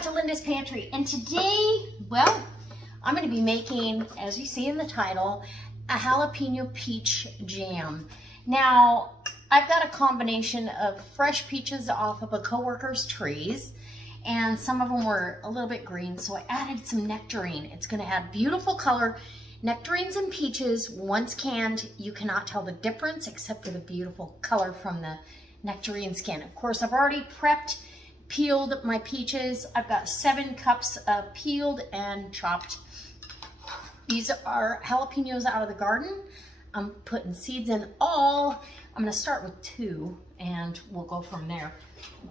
back to Linda's Pantry, and today, well, I'm going to be making, as you see in the title, a jalapeno peach jam. Now, I've got a combination of fresh peaches off of a coworker's trees, and some of them were a little bit green, so I added some nectarine. It's going to add beautiful color. Nectarines and peaches, once canned, you cannot tell the difference except for the beautiful color from the nectarine skin. Of course, I've already peeled my peaches. I've got 7 cups of peeled and chopped. These are jalapenos out of the garden. I'm putting seeds in all. I'm gonna start with 2 and we'll go from there.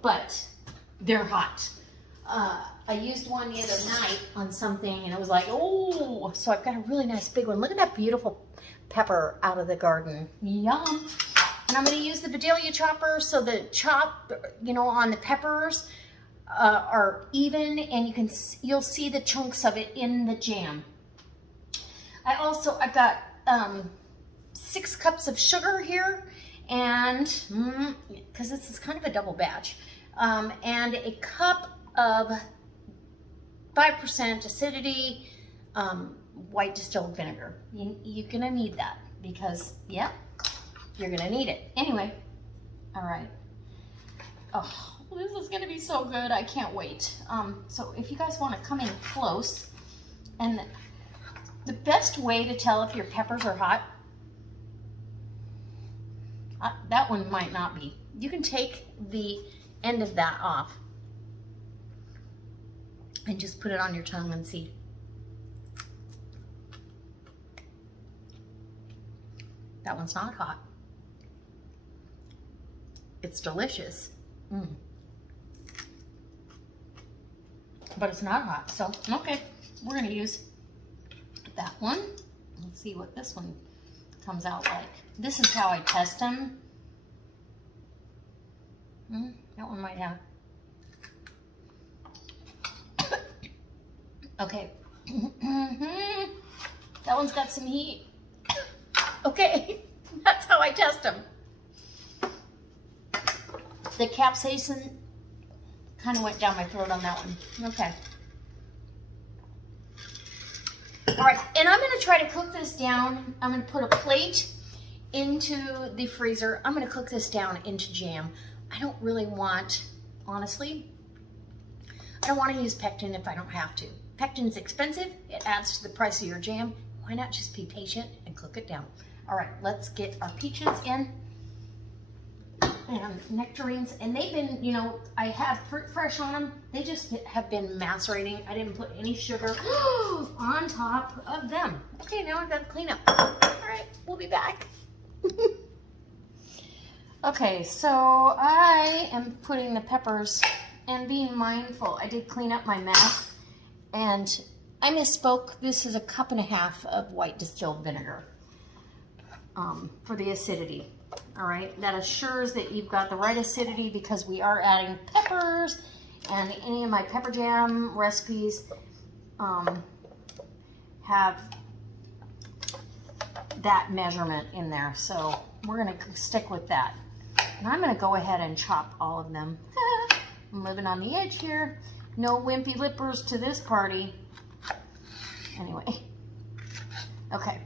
But they're hot. I used one the other night on something and it was like, oh, so I've got a really nice big one. Look at that beautiful pepper out of the garden. Yum. And I'm going to use the Vidalia chopper so the chop, on the peppers are even, and you'll see the chunks of it in the jam. I've got 6 cups of sugar here, and because this is kind of a double batch, and a cup of 5% acidity white distilled vinegar. You're going to need that because, yeah, you're gonna need it. Anyway, all right. Oh, this is gonna be so good. I can't wait. So if you guys wanna come in close, and the best way to tell if your peppers are hot, that one might not be. You can take the end of that off and just put it on your tongue and see. That one's not hot. It's delicious. But it's not hot, so okay. We're gonna use that one. Let's see what this one comes out like. This is how I test them. That one might have. Okay. That one's got some heat. Okay, that's how I test them. The capsaicin kind of went down my throat on that one. Okay. All right, and I'm going to try to cook this down. I'm going to put a plate into the freezer. I'm going to cook this down into jam. I don't really want, honestly, I don't want to use pectin if I don't have to. Pectin's expensive. It adds to the price of your jam. Why not just be patient and cook it down? All right, let's get our peaches in. And nectarines, and they've been, I have fruit fresh on them. They just have been macerating. I didn't put any sugar on top of them. Okay, now I've got to clean up. All right, we'll be back. Okay, so I am putting the peppers and being mindful. I did clean up my mess, and I misspoke. This is a 1.5 cups of white distilled vinegar for the acidity. All right, that assures that you've got the right acidity because we are adding peppers, and any of my pepper jam recipes have that measurement in there. So we're gonna stick with that. And I'm gonna go ahead and chop all of them. I'm living on the edge here. No wimpy lippers to this party. Anyway, okay.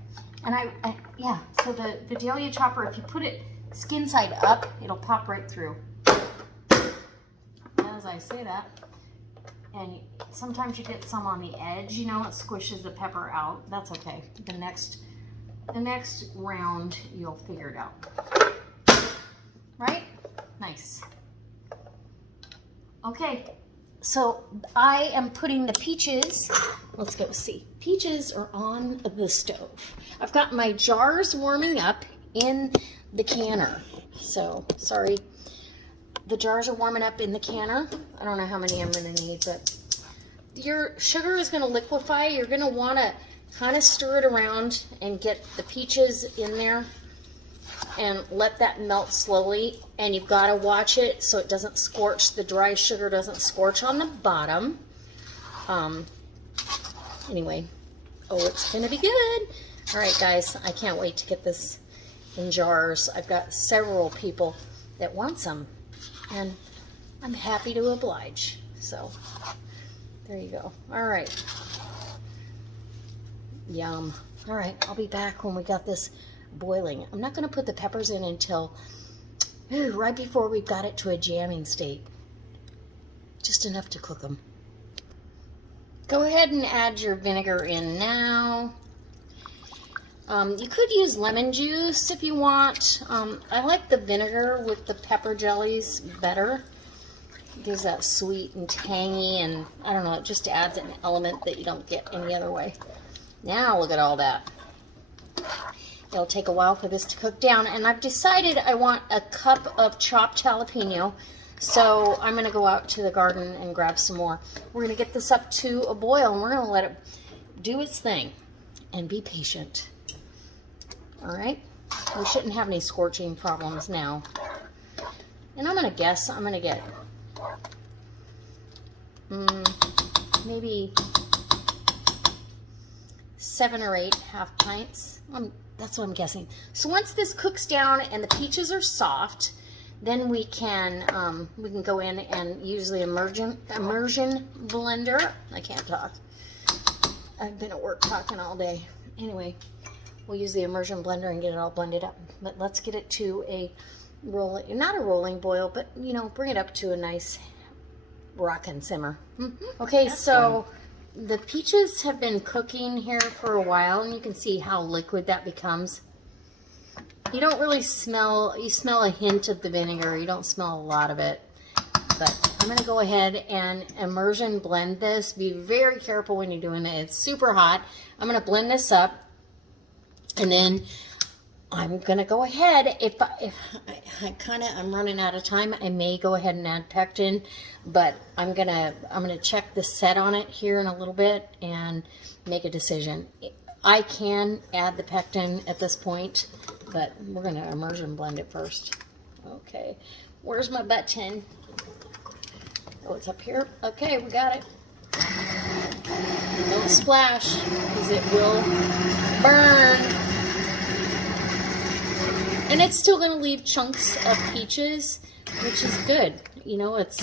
And yeah, so the Vidalia chopper, if you put it skin side up, it'll pop right through. As I say that, and sometimes you get some on the edge, it squishes the pepper out. That's okay. The next round, you'll figure it out. Right? Nice. Okay, so I am putting the peaches, let's go see. Peaches are on the stove. I've got my jars warming up in the canner. So, sorry. The jars are warming up in the canner. I don't know how many I'm going to need, but your sugar is going to liquefy. You're going to want to kind of stir it around and get the peaches in there and let that melt slowly. And you've got to watch it so it doesn't scorch. The dry sugar doesn't scorch on the bottom. Anyway, oh, it's going to be good. All right, guys, I can't wait to get this in jars. I've got several people that want some, and I'm happy to oblige. So There you go. All right. Yum. All right, I'll be back when we got this boiling. I'm not going to put the peppers in until right before we've got it to a jamming state. Just enough to cook them. Go ahead and add your vinegar in now. You could use lemon juice if you want. I like the vinegar with the pepper jellies better. It gives that sweet and tangy, and I don't know, it just adds an element that you don't get any other way. Now look at all that. It'll take a while for this to cook down, and I've decided I want a cup of chopped jalapeno, so I'm going to go out to the garden and grab some more. We're going to get this up to a boil, and we're going to let it do its thing and be patient. All right? We shouldn't have any scorching problems now. And I'm going to guess I'm going to get maybe 7 or 8 half pints. That's what I'm guessing. So once this cooks down and the peaches are soft, then we can go in and use the immersion blender. I can't talk. I've been at work talking all day. Anyway, we'll use the immersion blender and get it all blended up. But let's get it to a rolling, not a rolling boil, but you know, bring it up to a nice rock and simmer. Okay, that's so fun. The peaches have been cooking here for a while, and you can see how liquid that becomes. You don't really smell, you smell a hint of the vinegar. You don't smell a lot of it. But I'm going to go ahead and immersion blend this. Be very careful when you're doing it. It's super hot. I'm going to blend this up, and then I'm going to go ahead, if I'm running out of time, I may go ahead and add pectin, but I'm going to check the set on it here in a little bit and make a decision. I can add the pectin at this point, but we're going to immersion blend it first. Okay, where's my button? Oh, it's up here. Okay, we got it. Don't splash, because it will burn. And it's still going to leave chunks of peaches, which is good. You know, it's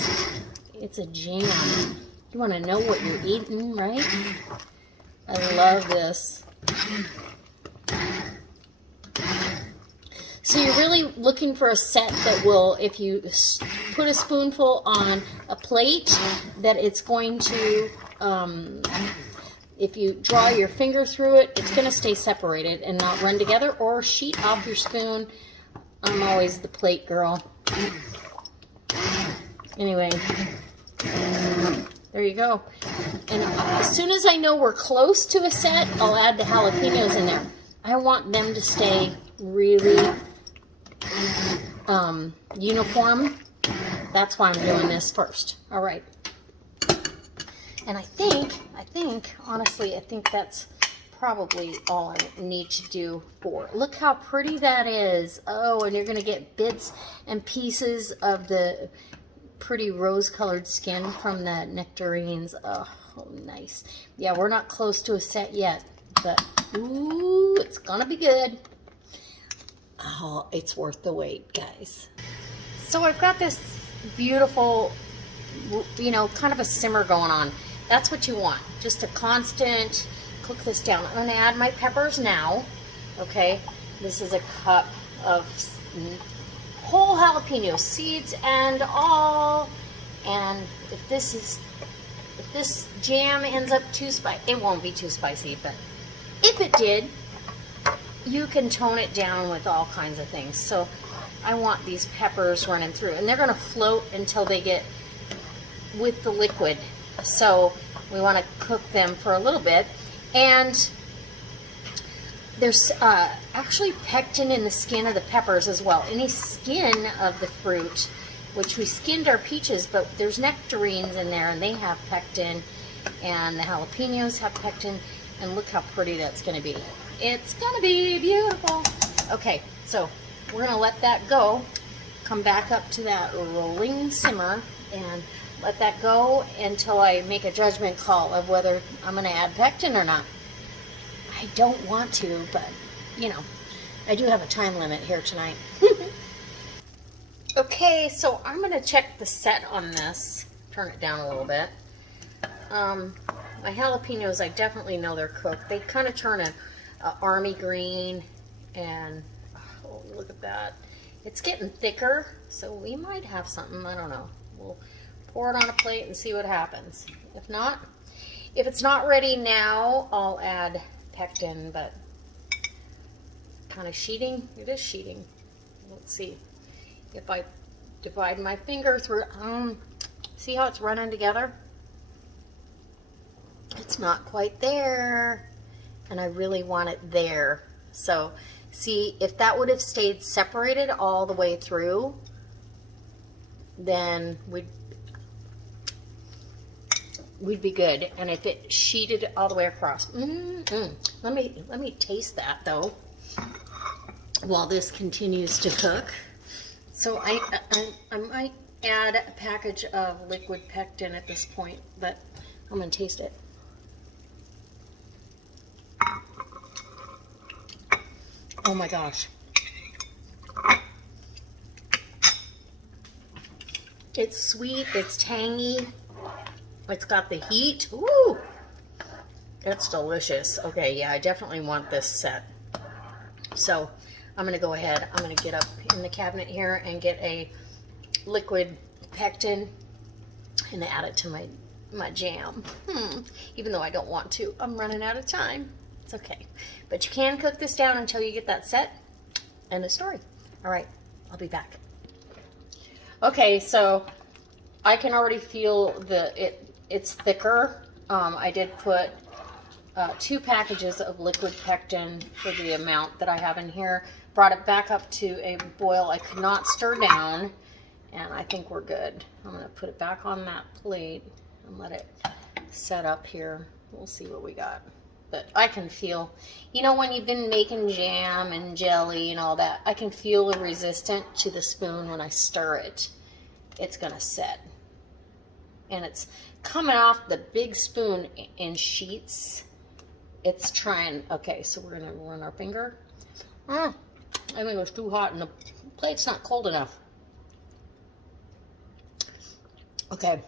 a jam. You want to know what you're eating, right? I love this. So you're really looking for a set that will, if you put a spoonful on a plate, that it's going to, if you draw your finger through it, it's going to stay separated and not run together, or sheet off your spoon. I'm always the plate girl. Anyway, there you go. And as soon as I know we're close to a set, I'll add the jalapenos in there. I want them to stay really uniform. That's why I'm doing this first. All right. And I think, honestly, I think that's probably all I need to do for. Look how pretty that is. Oh, and you're going to get bits and pieces of the pretty rose-colored skin from the nectarines. Oh, nice. Yeah, we're not close to a set yet, but ooh, it's going to be good. Oh, it's worth the wait, guys. So I've got this beautiful, you know, kind of a simmer going on. That's what you want. Just a constant, cook this down. I'm going to add my peppers now. Okay, this is a cup of whole jalapeno, seeds and all. And if this jam ends up too spicy, it won't be too spicy, but if it did, you can tone it down with all kinds of things. So I want these peppers running through, and they're going to float until they get with the liquid. So we want to cook them for a little bit. And there's actually pectin in the skin of the peppers as well. Any skin of the fruit, which we skinned our peaches, but there's nectarines in there, and they have pectin, and the jalapenos have pectin, and look how pretty that's going to be. It's going to be beautiful. Okay, so we're going to let that go, come back up to that rolling simmer, and let that go until I make a judgment call of whether I'm going to add pectin or not. I don't want to, but, you know, I do have a time limit here tonight. Okay, so I'm going to check the set on this. Turn it down a little bit. my jalapenos, I definitely know they're cooked. They kind of turn a army green, and oh, look at that. It's getting thicker, so we might have something. I don't know. We'll pour it on a plate and see what happens. If it's not ready now, I'll add pectin, but kind of sheeting. It is sheeting. Let's see if I divide my finger through. See how it's running together? It's not quite there, and I really want it there. So see, if that would have stayed separated all the way through, then we'd be good. And if it sheeted all the way across, let me taste that though while this continues to cook. So I might add a package of liquid pectin at this point, but I'm gonna taste it. Oh my gosh. It's sweet, it's tangy, it's got the heat. Ooh, it's delicious. Okay, yeah, I definitely want this set. So I'm gonna go ahead, I'm gonna get up in the cabinet here and get a liquid pectin and add it to my jam. Even though I don't want to, I'm running out of time. It's okay. But you can cook this down until you get that set. End of story. All right, I'll be back. Okay, so I can already feel it's thicker. I did put 2 packages of liquid pectin for the amount that I have in here. Brought it back up to a boil I could not stir down, and I think we're good. I'm gonna put it back on that plate and let it set up here. We'll see what we got. But I can feel, you know, when you've been making jam and jelly and all that, I can feel the resistance to the spoon when I stir it. It's gonna set. And it's coming off the big spoon in sheets. It's trying, okay, so we're gonna run our finger. I think it was too hot and the plate's not cold enough. Okay.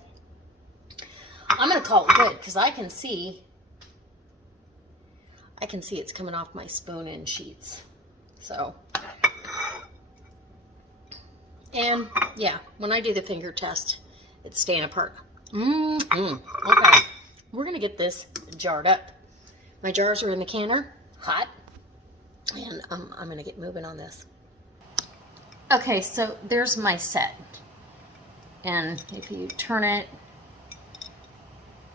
I'm gonna call it good because I can see it's coming off my spoon in sheets. So, and yeah, when I do the finger test, it's staying apart. Okay, we're gonna get this jarred up. My jars are in the canner, hot, and I'm gonna get moving on this. Okay, so there's my set. And if you turn it,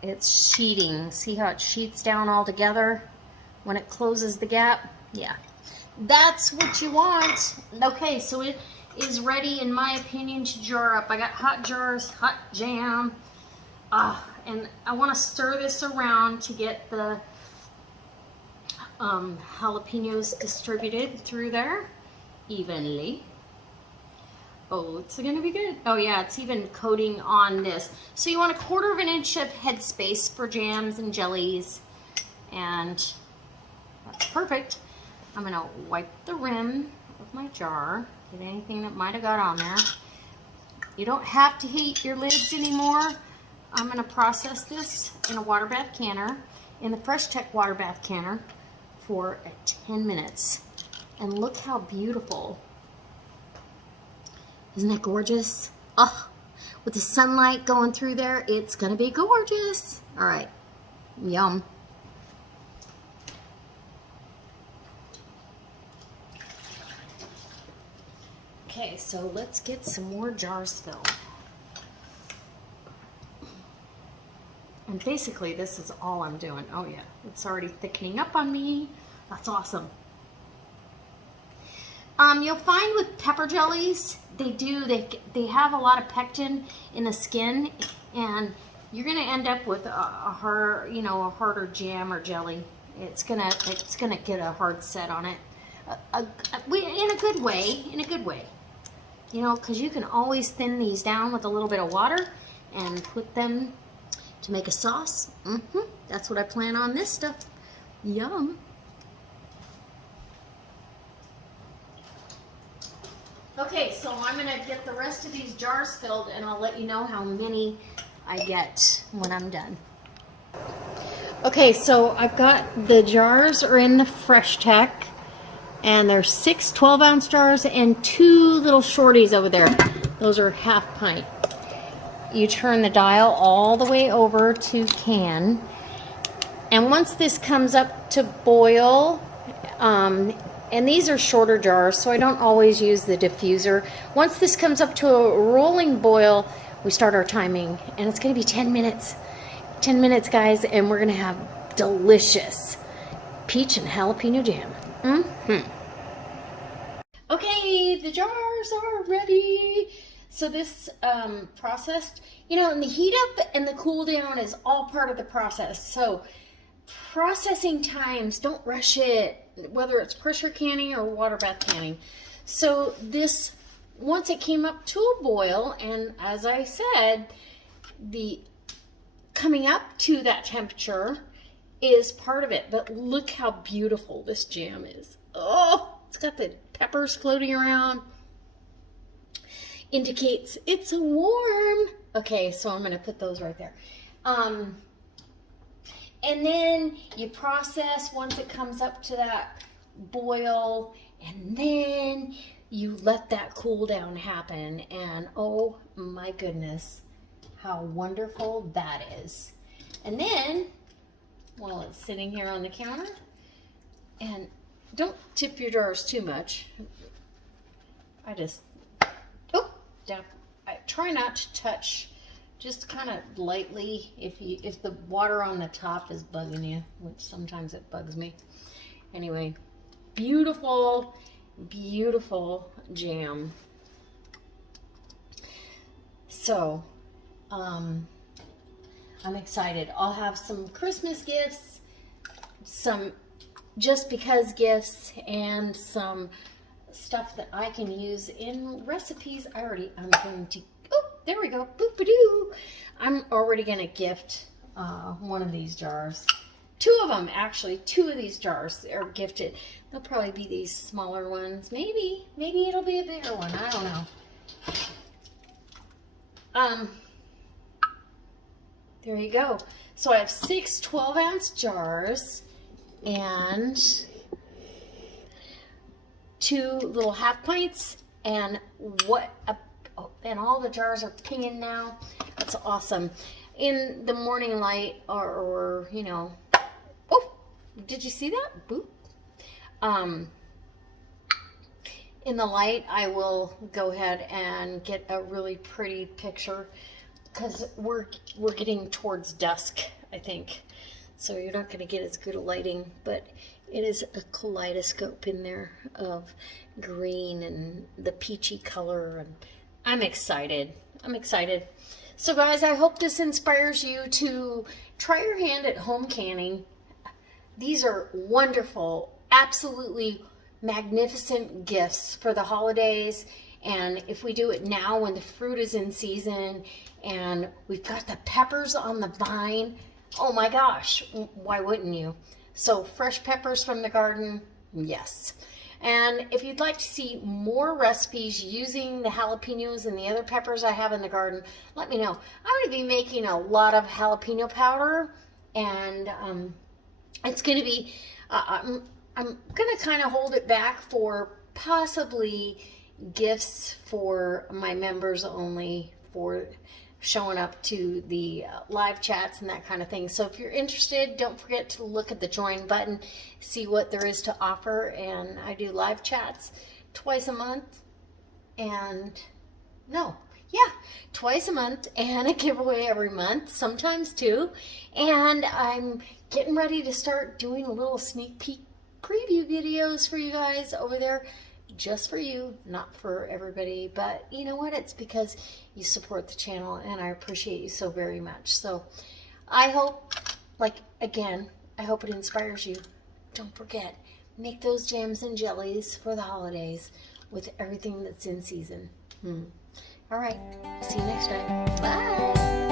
it's sheeting. See how it sheets down all together when it closes the gap? Yeah, that's what you want. Okay, so it is ready, in my opinion, to jar up. I got hot jars, hot jam, and I want to stir this around to get the jalapenos distributed through there evenly. Oh, it's gonna be good. Oh yeah, it's even coating on this. So you want 1/4 inch of headspace for jams and jellies, and that's perfect. I'm gonna wipe the rim of my jar, get anything that might have got on there. You don't have to heat your lids anymore. I'm gonna process this in a water bath canner, in the Fresh Tech water bath canner, for 10 minutes. And look how beautiful. Isn't that gorgeous? Oh, with the sunlight going through there, it's gonna be gorgeous. All right, yum. Okay, so let's get some more jars filled. And basically, this is all I'm doing. Oh yeah, it's already thickening up on me. That's awesome. You'll find with pepper jellies, they have a lot of pectin in the skin, and you're gonna end up with a harder jam or jelly. It's gonna get a hard set on it, in a good way. You know, because you can always thin these down with a little bit of water and put them to make a sauce. That's what I plan on this stuff. Yum. Okay, so I'm gonna get the rest of these jars filled, and I'll let you know how many I get when I'm done. Okay, so I've got the jars are in the Fresh Tech, and there's 6 12-ounce jars and 2 little shorties over there. Those are half pint. You turn the dial all the way over to can, and once this comes up to boil, and these are shorter jars, so I don't always use the diffuser. Once this comes up to a rolling boil, we start our timing, and it's going to be 10 minutes. 10 minutes, guys, and we're going to have delicious peach and jalapeno jam. Okay, the jars are ready. So this processed, and the heat up and the cool down is all part of the process. So processing times, don't rush it, whether it's pressure canning or water bath canning. So this, once it came up to a boil, and as I said, the coming up to that temperature is part of it. But look how beautiful this jam is. Oh, it's got the peppers floating around. Indicates it's warm. Okay, so I'm going to put those right there. And then you process once it comes up to that boil, and then you let that cool down happen. And oh my goodness, how wonderful that is. And then, while it's sitting here on the counter, and don't tip your jars too much. I just, down. I try not to touch, just kind of lightly if the water on the top is bugging you, which sometimes it bugs me. Anyway, beautiful, beautiful jam. So, I'm excited. I'll have some Christmas gifts, some just because gifts, and some stuff that I can use in recipes. I'm going to, oh, there we go, boop-a-doo. I'm already going to gift one of these jars. 2 of them, actually. 2 of these jars are gifted. They'll probably be these smaller ones. Maybe it'll be a bigger one. I don't know. There you go. So I have 6 12-ounce jars and 2 little half pints, and and all the jars are pinging now. That's awesome. In the morning light, or oh, did you see that? Boop. In the light, I will go ahead and get a really pretty picture, because we're getting towards dusk, I think. So you're not going to get as good a lighting, but it is a kaleidoscope in there of green and the peachy color, and I'm excited. I'm excited. So guys, I hope this inspires you to try your hand at home canning. These are wonderful, absolutely magnificent gifts for the holidays. And if we do it now when the fruit is in season and we've got the peppers on the vine, oh my gosh, why wouldn't you? So fresh peppers from the garden, yes. And if you'd like to see more recipes using the jalapenos and the other peppers I have in the garden, let me know. I'm going to be making a lot of jalapeno powder, and it's going to be, I'm going to kind of hold it back for possibly gifts for my members only, for showing up to the live chats and that kind of thing. So if you're interested, don't forget to look at the join button, see what there is to offer. And I do live chats twice a month, and twice a month, and a giveaway every month, sometimes 2. And I'm getting ready to start doing a little sneak peek preview videos for you guys over there, just for you, not for everybody. But you know what? It's because you support the channel, and I appreciate you so very much. So I hope, I hope it inspires you. Don't forget, make those jams and jellies for the holidays with everything that's in season. All right, see you next time. Bye.